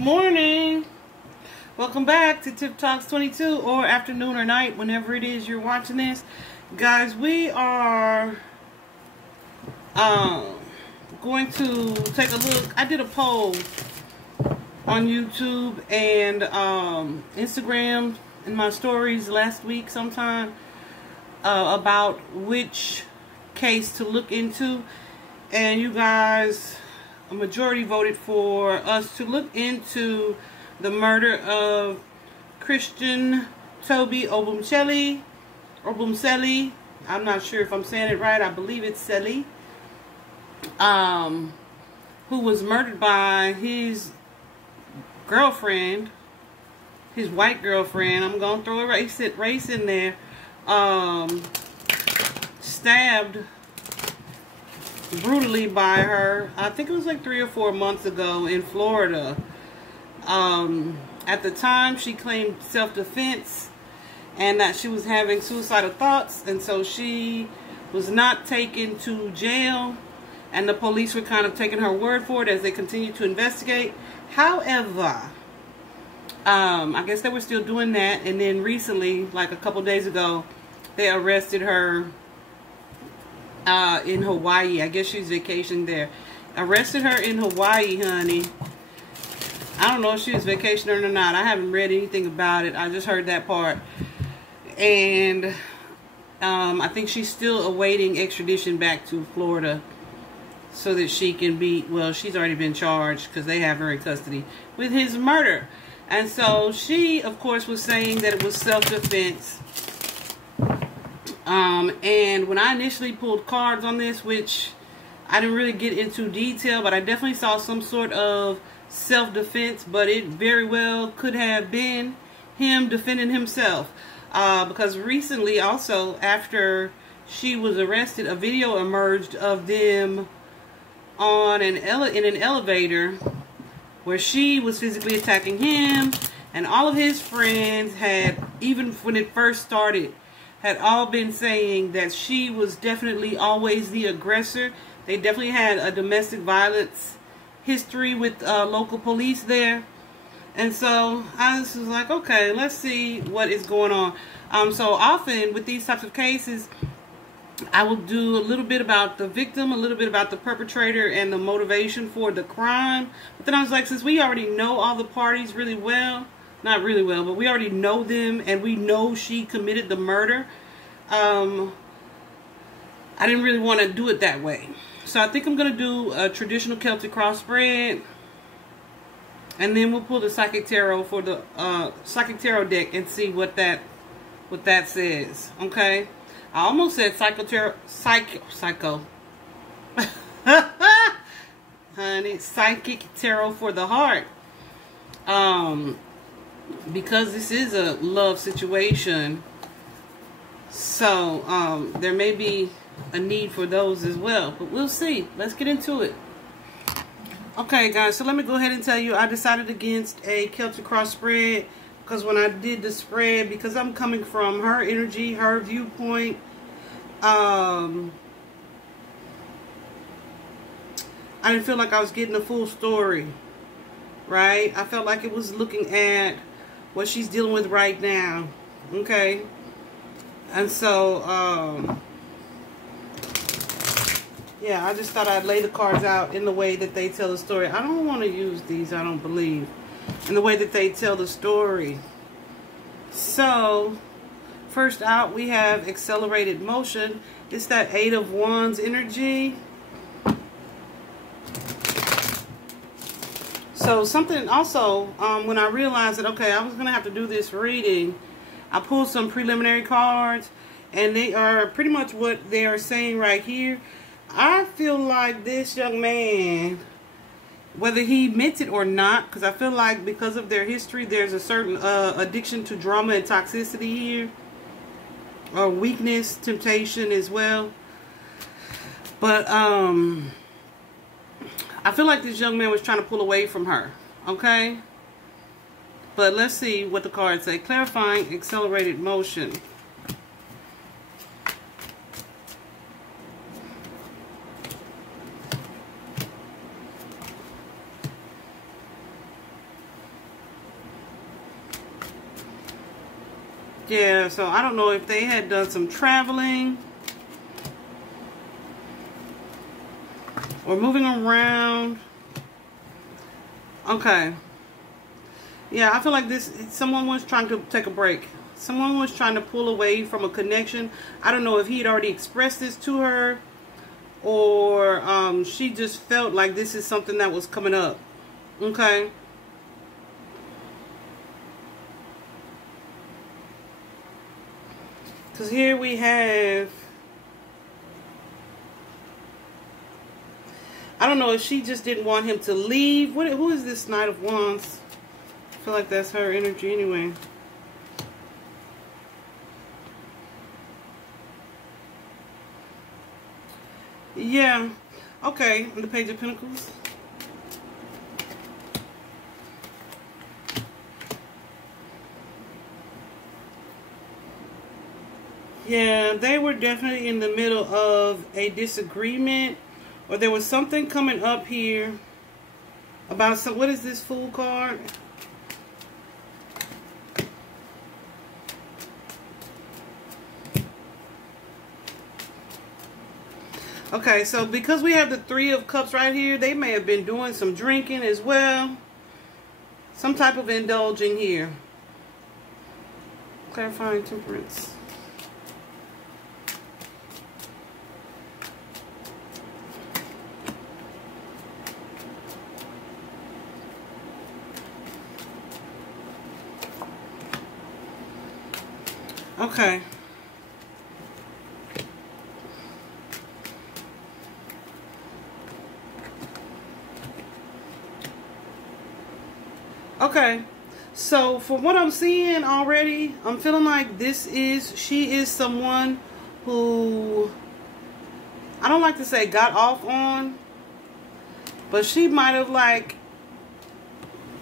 Good morning. Welcome back to Tip Talks 22, or afternoon or night, whenever it is you're watching this. Guys, we are going to take a look. I did a poll on YouTube and Instagram in my stories last week sometime about which case to look into, and you guys, a majority voted for us to look into the murder of Christian Toby Obumseli. I'm not sure if I'm saying it right. I believe it's Seli. Who was murdered by his girlfriend, his white girlfriend. I'm gonna throw a race in there. Stabbed brutally by her. I think it was like 3 or 4 months ago in Florida. At the time, she claimed self-defense and that she was having suicidal thoughts, and so she was not taken to jail, and the police were kind of taking her word for it as they continued to investigate. However, I guess they were still doing that, and then recently, like a couple days ago, they arrested her in Hawaii. I guess she's vacationing there. Arrested her in Hawaii, honey. I don't know if she was vacationing or not. I haven't read anything about it. I just heard that part. And I think she's still awaiting extradition back to Florida so that she can be, well, she's already been charged because they have her in custody with his murder. And so she, of course, was saying that it was self-defense. And when I initially pulled cards on this, which I didn't really get into detail, but I definitely saw some sort of self-defense, but it very well could have been him defending himself. Because recently, also, after she was arrested, a video emerged of them on in an elevator where she was physically attacking him, and all of his friends had, even when it first started, had all been saying that she was definitely always the aggressor. They definitely had a domestic violence history with local police there. And so I was like, okay, let's see what is going on. So often with these types of cases, I will do a little bit about the victim, a little bit about the perpetrator, and the motivation for the crime. But then I was like, since we already know all the parties really well, not really well, but we already know them, and we know she committed the murder, I didn't really want to do it that way. So I think I'm going to do a traditional Celtic cross spread, and then we'll pull the Psychic Tarot for the Psychic Tarot deck and see what that says. Okay? I almost said Psycho. Honey, Psychic Tarot for the heart. Because this is a love situation, so there may be a need for those as well, but we'll see. Let's get into it. Okay, guys, so let me go ahead and tell you, I decided against a Celtic cross spread because when I did the spread, because I'm coming from her energy, her viewpoint, I didn't feel like I was getting the full story, right? I felt like it was looking at what she's dealing with right now, okay? And so, yeah, I just thought I'd lay the cards out in the way that they tell the story. I don't want to use these, I don't believe, in the way that they tell the story. So, first out, we have accelerated motion. It's that 8 of Wands energy. So something also, when I realized that, okay, I was going to have to do this reading, I pulled some preliminary cards, and they are pretty much what they are saying right here. I feel like this young man, whether he meant it or not, because I feel like because of their history, there's a certain addiction to drama and toxicity here, or weakness, temptation as well. But I feel like this young man was trying to pull away from her, okay? But let's see what the cards say. Clarifying accelerated motion. Yeah, so I don't know if they had done some traveling or moving around. Okay. Yeah, I feel like someone was trying to take a break. Someone was trying to pull away from a connection. I don't know if he had already expressed this to her, or she just felt like this is something that was coming up. Okay. Because here we have, I don't know if she just didn't want him to leave. Who is this Knight of Wands? I feel like that's her energy anyway. Yeah. Okay. The Page of Pentacles. Yeah, they were definitely in the middle of a disagreement, or there was something coming up here about some. What is this Fool card? Okay, so because we have the Three of Cups right here, they may have been doing some drinking as well. Some type of indulging here. Clarifying Temperance. Okay. Okay. So from what I'm seeing already, I'm feeling like she is someone who, I don't like to say got off on, but she might have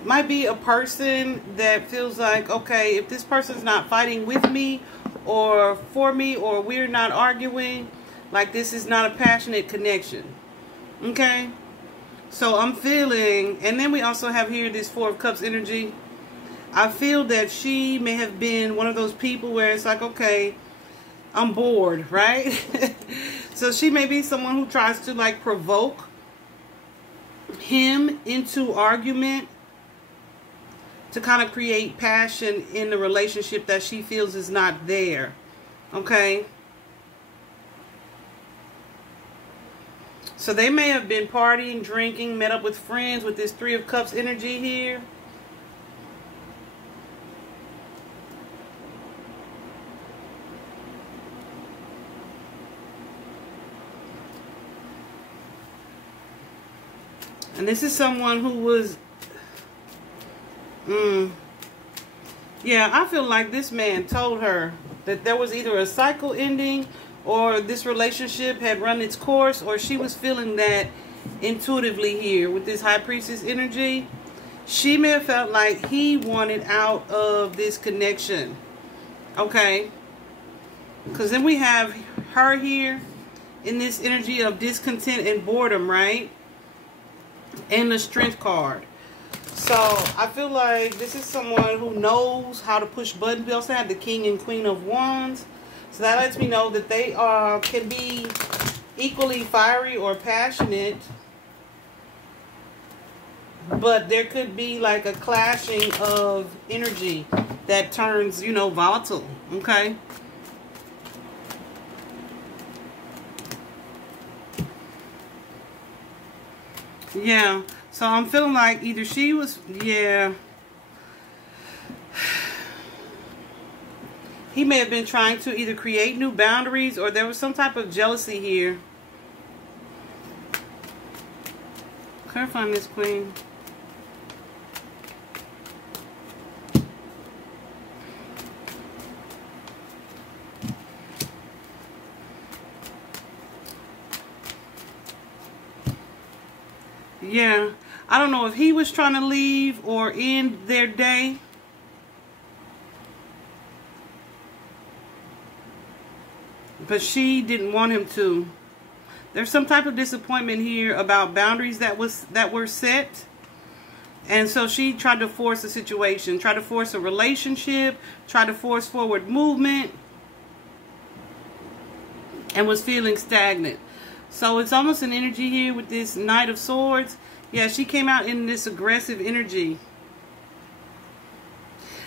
might be a person that feels like, okay, if this person's not fighting with me or for me, or we're not arguing, like this is not a passionate connection. Okay? So I'm feeling, and then we also have here this Four of Cups energy. I feel that she may have been one of those people where it's like, okay, I'm bored, right? So she may be someone who tries to like provoke him into argument to kind of create passion in the relationship that she feels is not there. Okay? So they may have been partying, drinking, met up with friends with this Three of Cups energy here. And this is someone who was, yeah, I feel like this man told her that there was either a cycle ending, or this relationship had run its course, or she was feeling that intuitively here with this High Priestess energy. She may have felt like he wanted out of this connection. Okay? Because then we have her here in this energy of discontent and boredom, right? And the Strength card. So I feel like this is someone who knows how to push buttons. We also have the King and Queen of Wands. So that lets me know that they can be equally fiery or passionate. But there could be like a clashing of energy that turns, you know, volatile. Okay? Yeah. So I'm feeling like either she was, yeah. He may have been trying to either create new boundaries, or there was some type of jealousy here. Clarifying this, Queen. Yeah. I don't know if he was trying to leave or end their day. But she didn't want him to. There's some type of disappointment here about boundaries that were set. And so she tried to force a situation, tried to force a relationship, tried to force forward movement, and was feeling stagnant. So it's almost an energy here with this Knight of Swords. Yeah, she came out in this aggressive energy.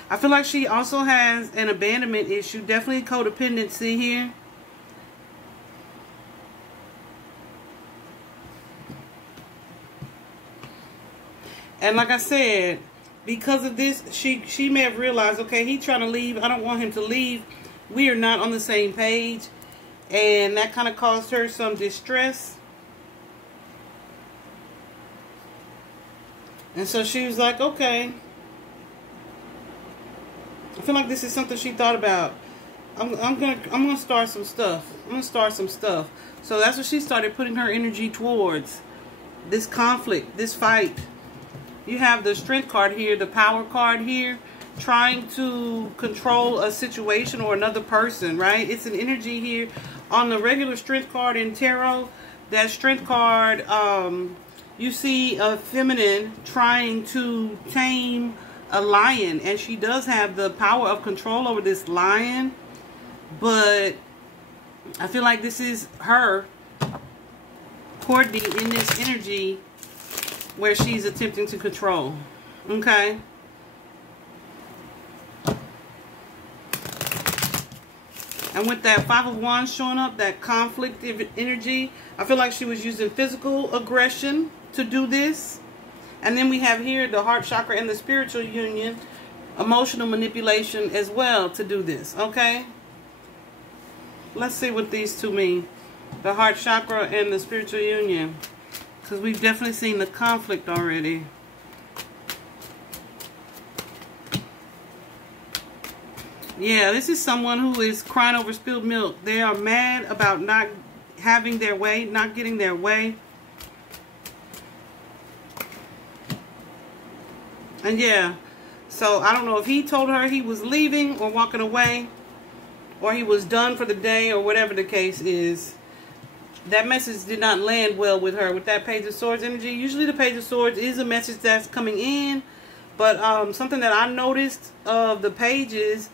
I feel like she also has an abandonment issue. Definitely codependency here. And like I said, because of this, she may have realized, okay, he's trying to leave. I don't want him to leave. We are not on the same page. And that kind of caused her some distress. And so she was like, okay. I feel like this is something she thought about. I'm gonna start some stuff. I'm gonna start some stuff. So that's what she started putting her energy towards. This conflict, this fight. You have the Strength card here, the Power card here, trying to control a situation or another person, right? It's an energy here. On the regular Strength card in Tarot, that Strength card, you see a feminine trying to tame a lion, and she does have the power of control over this lion, but I feel like this is her, Courtney, in this energy where she's attempting to control. Okay. And with that Five of Wands showing up, that conflict energy, I feel like she was using physical aggression to do this. And then we have here the heart chakra and the spiritual union, emotional manipulation as well to do this. Okay. Let's see what these two mean. The heart chakra and the spiritual union. Because we've definitely seen the conflict already. Yeah, this is someone who is crying over spilled milk. They are mad about not having their way, not getting their way. And yeah, so I don't know if he told her he was leaving or walking away, or he was done for the day, or whatever the case is. That message did not land well with her with that Page of Swords energy. Usually the Page of Swords is a message that's coming in, but something that I noticed of the pages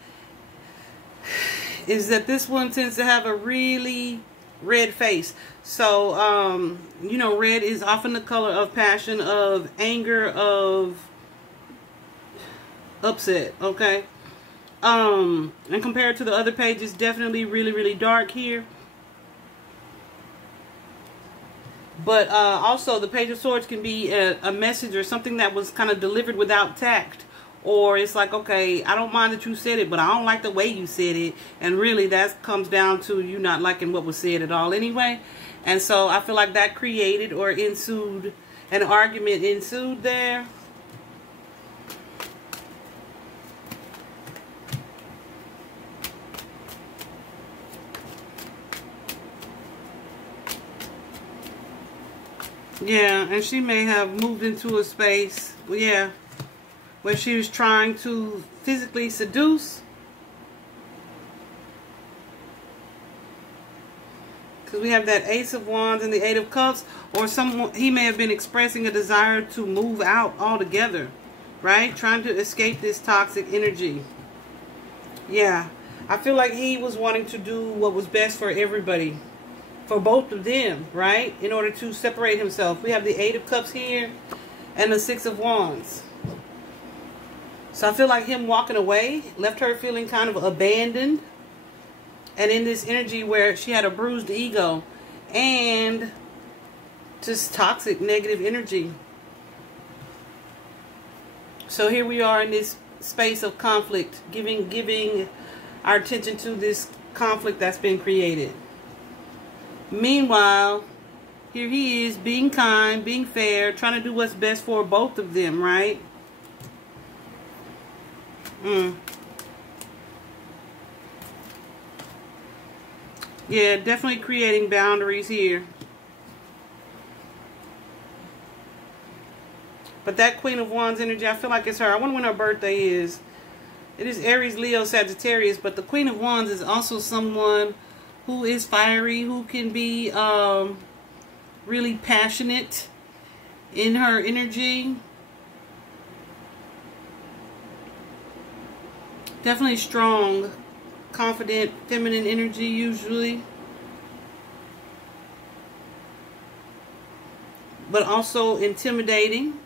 is that this one tends to have a really red face. So, you know, red is often the color of passion, of anger, of upset, okay? And compared to the other pages, definitely really, really dark here. But also, the Page of Swords can be a message or something that was kind of delivered without tact. Or it's like, okay, I don't mind that you said it, but I don't like the way you said it. And really, that comes down to you not liking what was said at all anyway. And so, I feel like that created or ensued, an argument ensued there. Yeah, and she may have moved into a space, yeah, where she was trying to physically seduce. Because we have that Ace of Wands and the Eight of Cups. Or he may have been expressing a desire to move out altogether, right? Trying to escape this toxic energy. Yeah, I feel like he was wanting to do what was best for everybody. For both of them, right? In order to separate himself. We have the Eight of Cups here and the Six of Wands. So I feel like him walking away left her feeling kind of abandoned. And in this energy where she had a bruised ego and just toxic, negative energy. So here we are in this space of conflict, giving our attention to this conflict that's been created. Meanwhile, here he is being kind, being fair, trying to do what's best for both of them, right? Yeah, definitely creating boundaries here. But that Queen of Wands energy, I feel like it's her. I wonder when her birthday is. It is Aries, Leo, Sagittarius, but the Queen of Wands is also someone who is fiery, who can be really passionate in her energy. Definitely strong, confident, feminine energy usually. But also intimidating.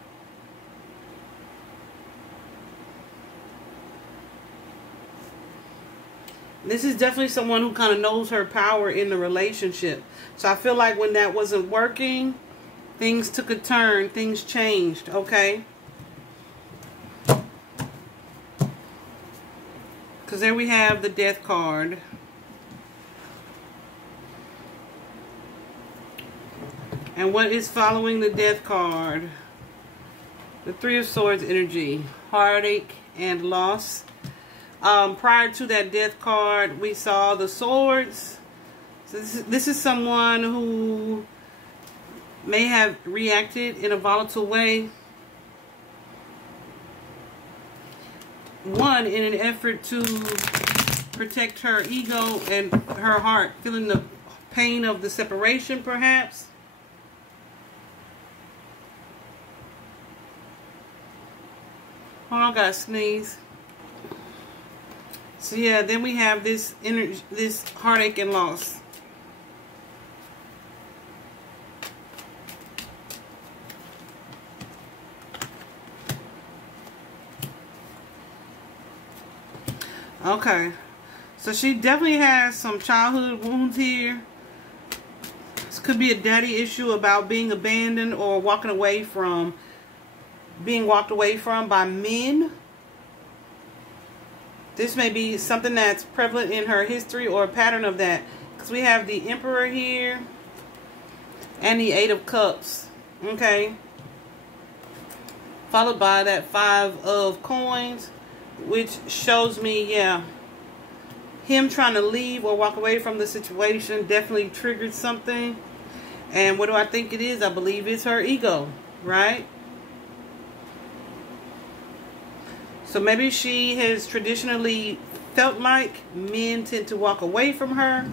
This is definitely someone who kind of knows her power in the relationship. So I feel like when that wasn't working, things took a turn. Things changed, okay? Because there we have the Death card. And what is following the Death card? The Three of Swords energy. Heartache and loss. Prior to that Death card, we saw the Swords. So this is someone who may have reacted in a volatile way. One, in an effort to protect her ego and her heart, feeling the pain of the separation, perhaps. Hold on, I gotta sneeze. So yeah, then we have this energy, this heartache and loss. Okay, so she definitely has some childhood wounds here. This could be a daddy issue about being abandoned or walking away from, being walked away from by men. This may be something that's prevalent in her history or a pattern of that. Because we have the Emperor here and the Eight of Cups. Okay. Followed by that Five of Coins, which shows me, yeah, him trying to leave or walk away from the situation definitely triggered something. And what do I think it is? I believe it's her ego, right? So maybe she has traditionally felt like men tend to walk away from her,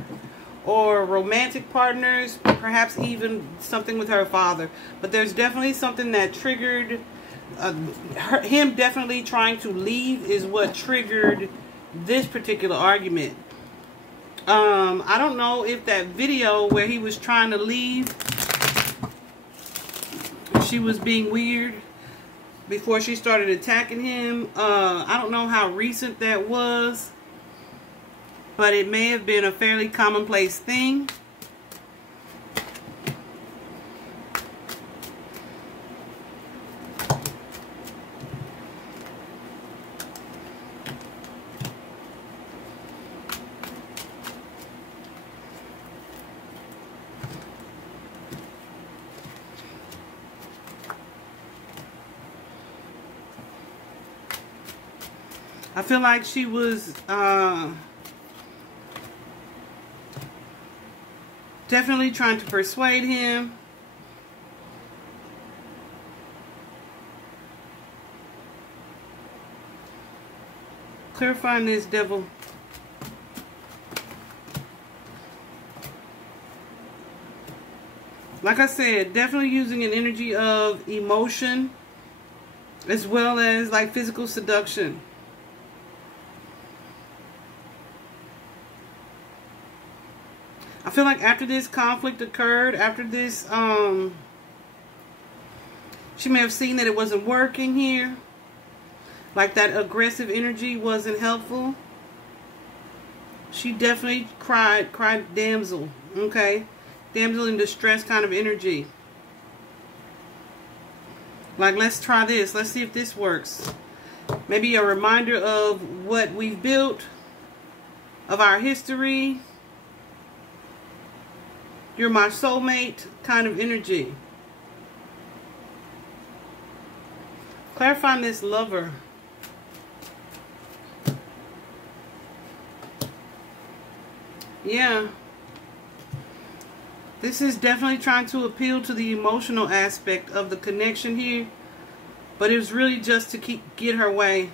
or romantic partners, perhaps even something with her father. But there's definitely something that triggered him definitely trying to leave is what triggered this particular argument. I don't know if that video where he was trying to leave, she was being weird before she started attacking him. I don't know how recent that was, but it may have been a fairly commonplace thing. I feel like she was definitely trying to persuade him. Clarifying this, devil. Like I said, definitely using an energy of emotion as well as like physical seduction. I feel like after this conflict occurred, after this, she may have seen that it wasn't working here. Like that aggressive energy wasn't helpful. She definitely cried damsel, okay? Damsel in distress kind of energy. Like, let's try this. Let's see if this works. Maybe a reminder of what we've built, of our history. You're my soulmate kind of energy. Clarifying this lover. Yeah. This is definitely trying to appeal to the emotional aspect of the connection here. But it was really just to get her way.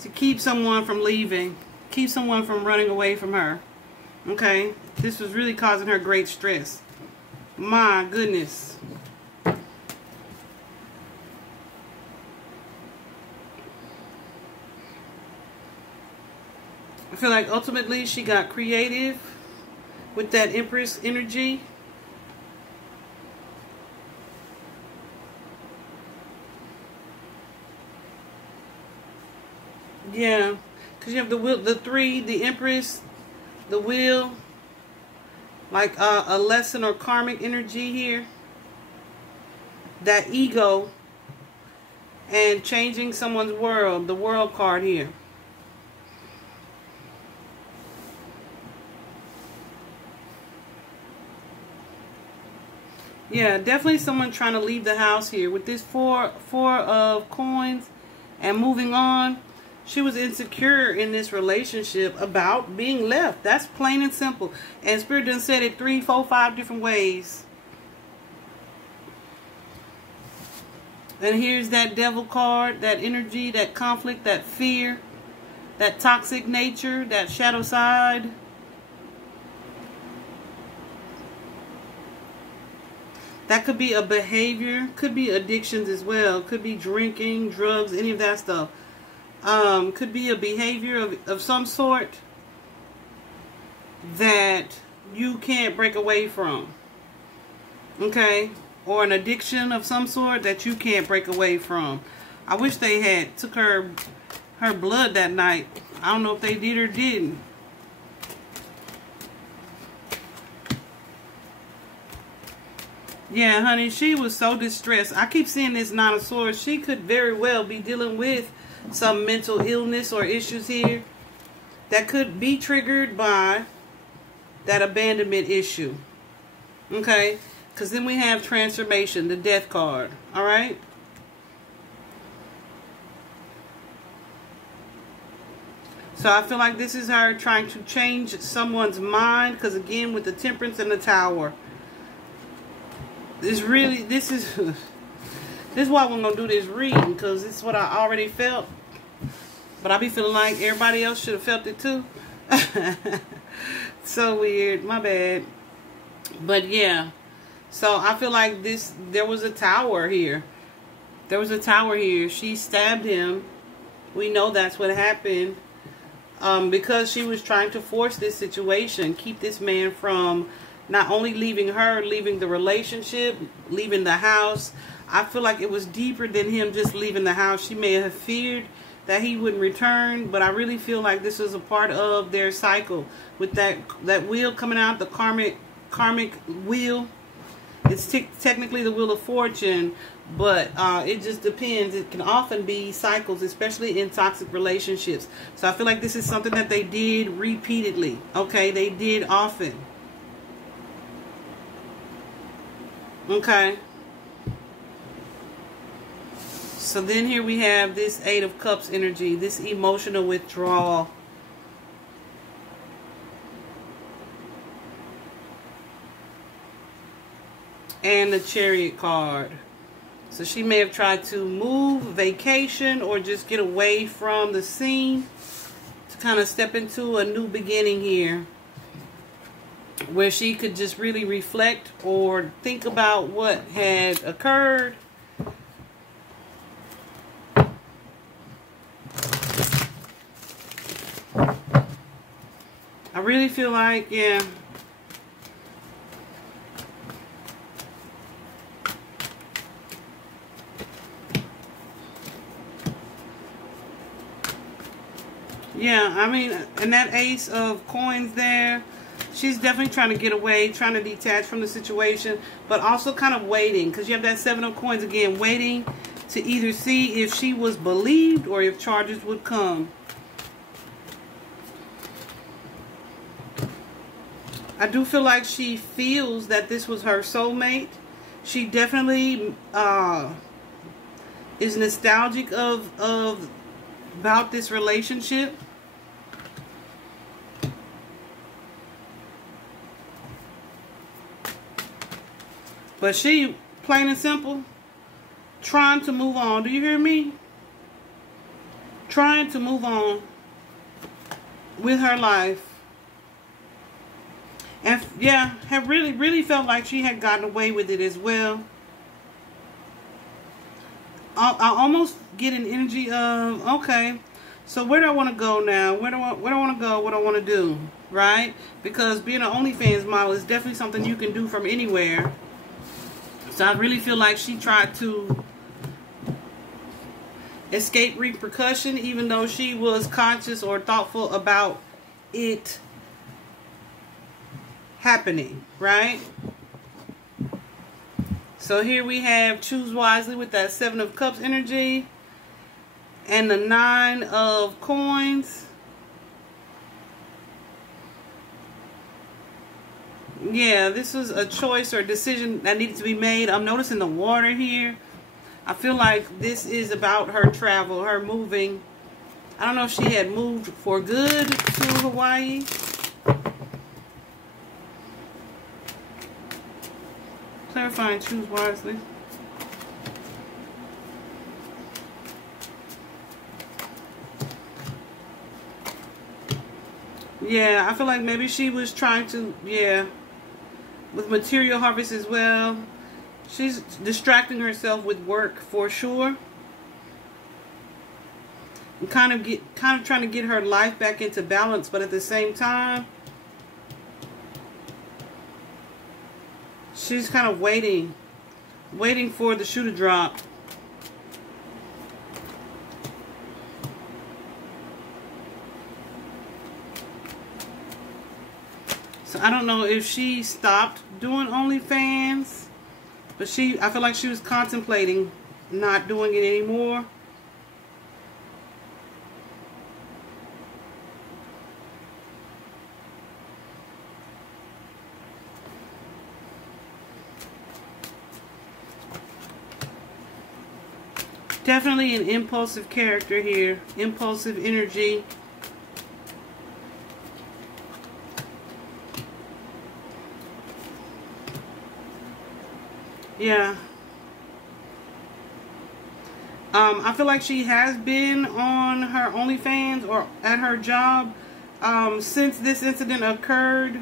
To keep someone from leaving. Keep someone from running away from her. Okay? This was really causing her great stress. My goodness. I feel like ultimately she got creative with that Empress energy. Yeah, because you have the wheel, the three, the Empress, the wheel, like a lesson or karmic energy here. That ego and changing someone's world, the world card here. Yeah, definitely someone trying to leave the house here. With this four of coins and moving on, she was insecure in this relationship about being left. That's plain and simple. And Spirit done said it 3, 4, 5 different ways. And here's that devil card, that energy, that conflict, that fear, that toxic nature, that shadow side. That could be a behavior, could be addictions as well, could be drinking, drugs, any of that stuff. Could be a behavior of some sort that you can't break away from. Okay? Or an addiction of some sort that you can't break away from. I wish they had took her blood that night. I don't know if they did or didn't. Yeah, honey, she was so distressed. I keep seeing this Nine of Swords. She could very well be dealing with some mental illness or issues here that could be triggered by that abandonment issue. Okay? Because then we have transformation, the death card. Alright? So I feel like this is her trying to change someone's mind. Because again, with the Temperance and the Tower. This is why I'm going to do this reading. Because this is what I already felt. But I be feeling like everybody else should have felt it too. So weird. My bad. But yeah. So I feel like there was a tower here. There was a tower here. She stabbed him. We know that's what happened. Because she was trying to force this situation. Keep this man from not only leaving her, leaving the relationship, leaving the house. I feel like it was deeper than him just leaving the house. She may have feared that he wouldn't return, but I really feel like this was a part of their cycle. With that wheel coming out, the karmic wheel. It's technically the Wheel of Fortune, but it just depends. It can often be cycles, especially in toxic relationships. So I feel like this is something that they did repeatedly. Okay, they did often. Okay. So then here we have this Eight of Cups energy, this emotional withdrawal. And the Chariot card. So she may have tried to move, vacation, or just get away from the scene to kind of step into a new beginning here, where she could just really reflect or think about what had occurred. I really feel like, yeah. Yeah, I mean, and that Ace of Coins there, she's definitely trying to get away, trying to detach from the situation, but also kind of waiting, because you have that Seven of Coins again, waiting to either see if she was believed or if charges would come. I do feel like she feels that this was her soulmate. She definitely is nostalgic about this relationship. But she, plain and simple, trying to move on. Do you hear me? Trying to move on with her life. And yeah, have really felt like she had gotten away with it as well. I almost get an energy of, okay, So where do I want to go now? Where do I want to go? What do I want to do? Right? Because being an OnlyFans model is definitely something you can do from anywhere. So I really feel like she tried to escape repercussion, even though she was conscious or thoughtful about it happening, right? So here we have choose wisely with that 7 of Cups energy and the 9 of Coins. Yeah, this was a choice or decision that needed to be made. I'm noticing the water here. I feel like this is about her travel, her moving. I don't know if she had moved for good to Hawaii. Clarify and choose wisely. Yeah, I feel like maybe she was trying to, yeah, with material harvest as well. She's distracting herself with work for sure. And kind of trying to get her life back into balance, but at the same time, she's kind of waiting for the shoe to drop. So I don't know if she stopped doing OnlyFans, but I feel like she was contemplating not doing it anymore. Definitely an impulsive character here. Impulsive energy. Yeah. I feel like she has been on her OnlyFans or at her job since this incident occurred.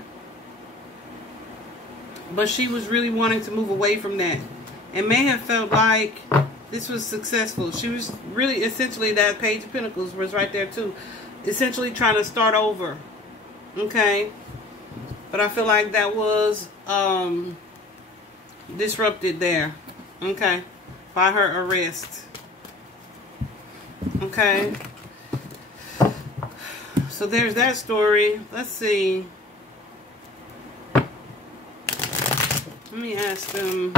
But she was really wanting to move away from that. And may have felt like this was successful. She was really essentially, that Page of Pentacles was right there too. Essentially trying to start over. Okay. But I feel like that was disrupted there. Okay. By her arrest. Okay. So there's that story. Let's see. Let me ask them.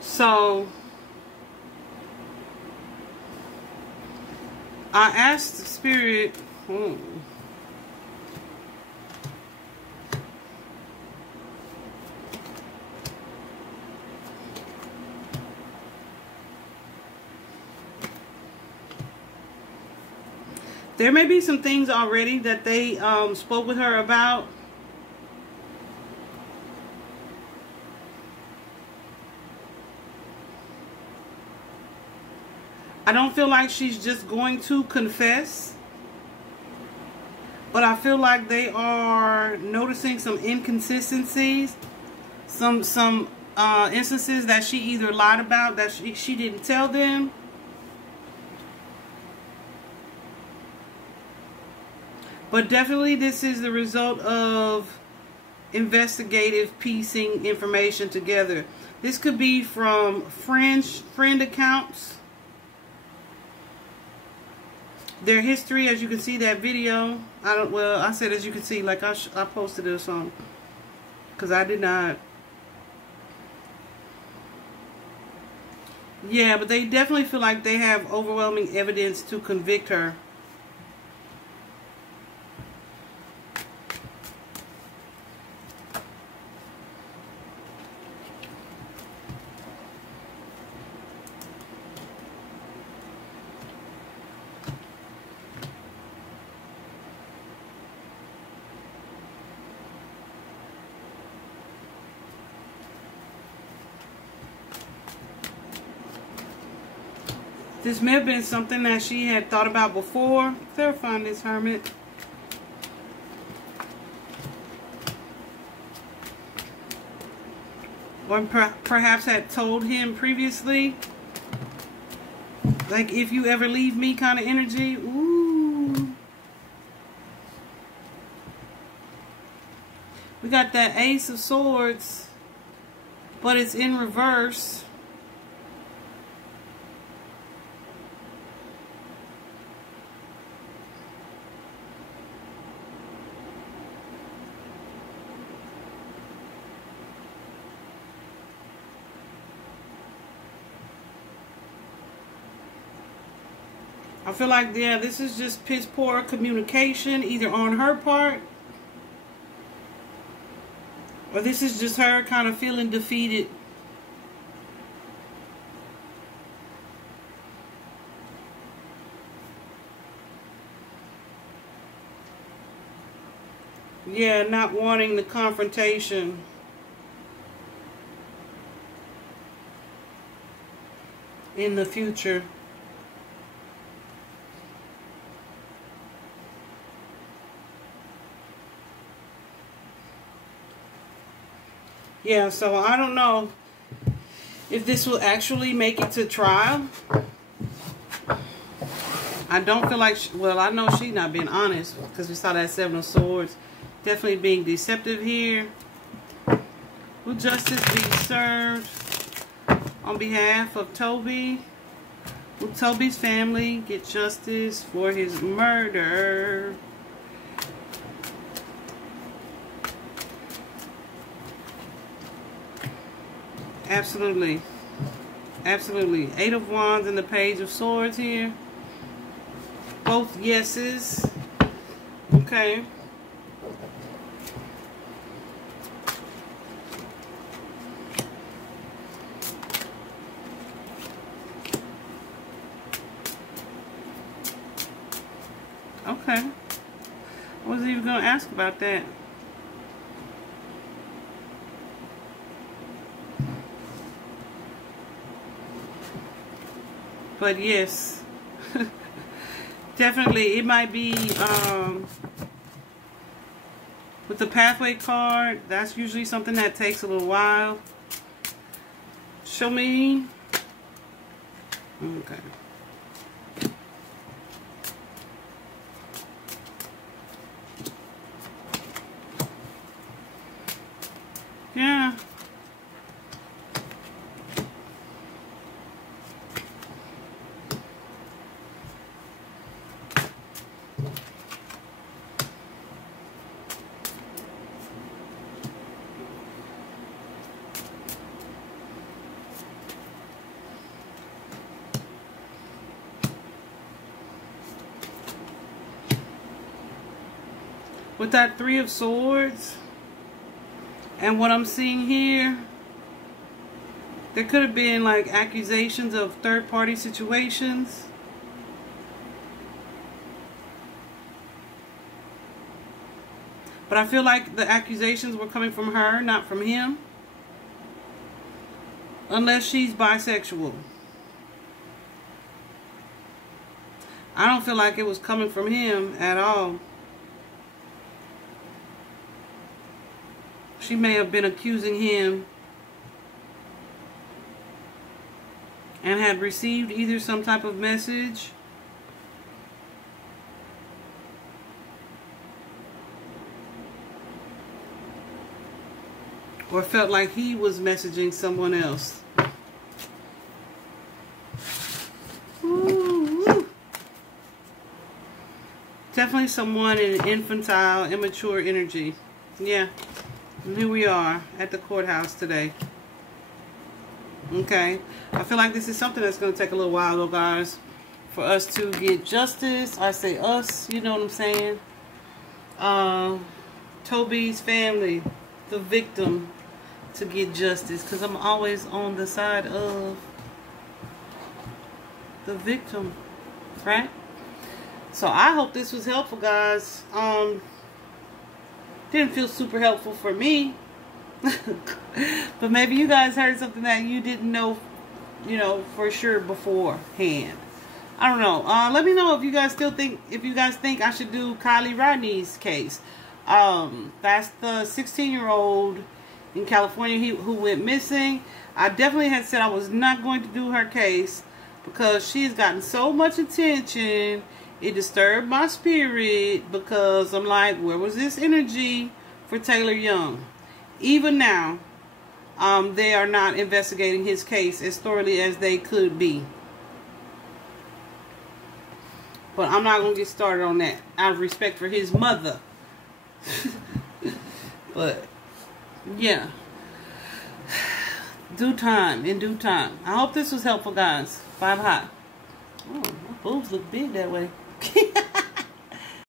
So I asked Spirit, there may be some things already that they spoke with her about. I don't feel like she's just going to confess, but I feel like they are noticing some inconsistencies, some instances that she either lied about, that she didn't tell them. But definitely this is the result of investigative piecing information together. This could be from friend accounts. Their history, as you can see that video. I said as you can see, like I posted it or something. Because I did not. Yeah, but they definitely feel like they have overwhelming evidence to convict her. This may have been something that she had thought about before. Clarifying this, Hermit. Or perhaps had told him previously. Like, if you ever leave me kind of energy. Ooh. We got that Ace of Swords. But it's in reverse. I feel like, yeah, this is just piss poor communication, either on her part, or this is just her kind of feeling defeated. Yeah, not wanting the confrontation. In the future. Yeah, so I don't know if this will actually make it to trial. I don't feel like, well, I know she's not being honest because we saw that Seven of Swords. Definitely being deceptive here. Will justice be served on behalf of Toby? Will Toby's family get justice for his murder? Absolutely. Absolutely. Eight of Wands and the Page of Swords here. Both yeses. Okay. Okay. I wasn't even going to ask about that. But yes, definitely it might be, with the pathway card, that's usually something that takes a little while. Show me. Okay. Yeah. With that Three of Swords and what I'm seeing here, there could have been like accusations of third-party situations. But I feel like the accusations were coming from her, not from him. Unless she's bisexual. I don't feel like it was coming from him at all. She may have been accusing him and had received either some type of message or felt like he was messaging someone else. Ooh. Definitely someone in infantile, immature energy. Yeah. And here we are at the courthouse today. Okay. I feel like this is something that's going to take a little while, though, guys, for us to get justice. I say us, you know what I'm saying? Toby's family, the victim, to get justice. Because I'm always on the side of the victim, right? So I hope this was helpful, guys. Didn't feel super helpful for me. But maybe you guys heard something that you didn't know, you know, for sure beforehand. I don't know. Let me know if you guys think I should do Kylie Rodney's case. That's the 16-year-old in California who went missing. I definitely had said I was not going to do her case because she's gotten so much attention. It disturbed my spirit because I'm like, where was this energy for Taylor Young? Even now, they are not investigating his case as thoroughly as they could be. But I'm not going to get started on that out of respect for his mother. But, yeah. In due time. I hope this was helpful, guys. 5 hot. Oh, my boobs look big that way.